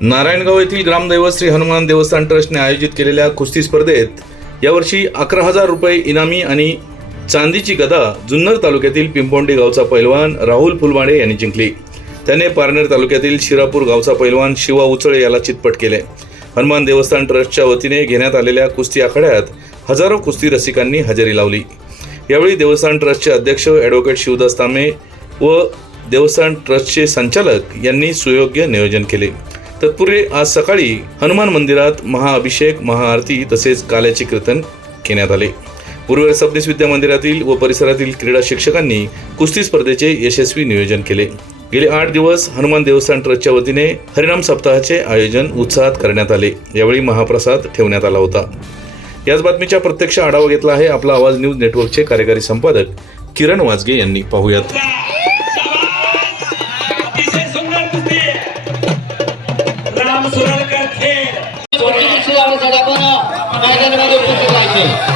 नारायणगाव येथील ग्रामदैवत श्री हनुमान देवस्थान ट्रस्टने आयोजित केलेल्या कुस्ती स्पर्धेत यावर्षी अकरा हजार रुपये इनामी आणि चांदीची गदा जुन्नर तालुक्यातील पिंपोंडी गावचा पैलवान राहुल फुलवाडे यांनी जिंकली. त्याने पारनेर तालुक्यातील शिरापूर गावचा पैलवान शिवा उचळे याला चितपट केले. हनुमान देवस्थान ट्रस्टच्या वतीने घेण्यात आलेल्या कुस्ती आखाड्यात हजारो कुस्ती रसिकांनी हजेरी लावली. यावेळी देवस्थान ट्रस्टचे अध्यक्ष ॲडव्होकेट शिवदास तांबे व देवस्थान ट्रस्टचे संचालक यांनी सुयोग्य नियोजन केले. तत्पूर्वी आज सकाळी हनुमान मंदिरात महाअभिषेक महाआरती तसेच काल्याचे कीर्तन घेण्यात आले. पूर्व सबनीस विद्या मंदिरातील व परिसरातील क्रीडा शिक्षकांनी कुस्ती स्पर्धेचे यशस्वी नियोजन केले. गेले आठ दिवस हनुमान देवस्थान ट्रस्टच्या वतीने हरिनाम सप्ताहाचे आयोजन उत्साहात करण्यात आले. यावेळी महाप्रसाद ठेवण्यात आला होता. याच बातमीच्या प्रत्यक्ष आढावा घेतला आहे आपला आवाज न्यूज नेटवर्कचे कार्यकारी संपादक किरण वाजगे यांनी. पाहूयात. मैदानामध्ये उपस्थित राहायचे.